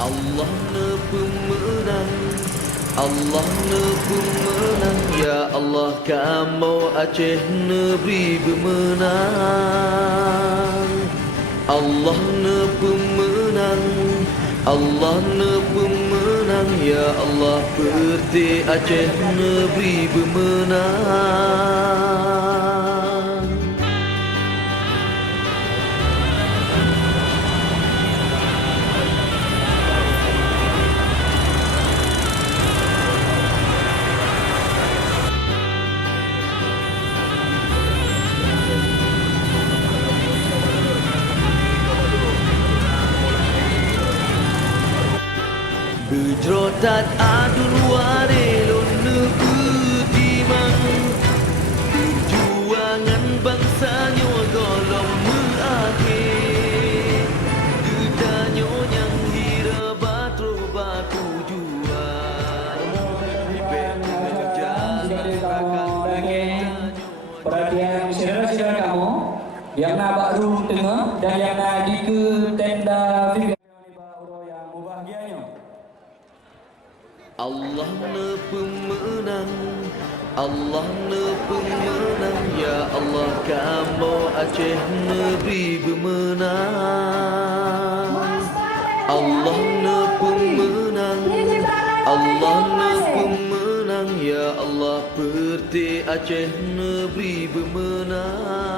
Allah ne pemenang, Allah ne pemenang, ya Allah kamu Aceh negeri bermenang. Allah ne pemenang, Allah ne pemenang, ya Allah Perti Aceh negeri bermenang. Berjerotat adun warelon nebudimang, perjuangan bangsanya golong mengakhir, gedanya yang hira batro batu jual. Perhatian saudara-saudara kamu yang nak baru tengah dan yang nak di ke tenda yang berbahagianya. Allah ne pemenang, Allah ne pemenang, ya Allah kamu Aceh negeri bermenang. Allah ne pemenang, Allah ne pemenang, ya Allah Perti Aceh negeri bermenang.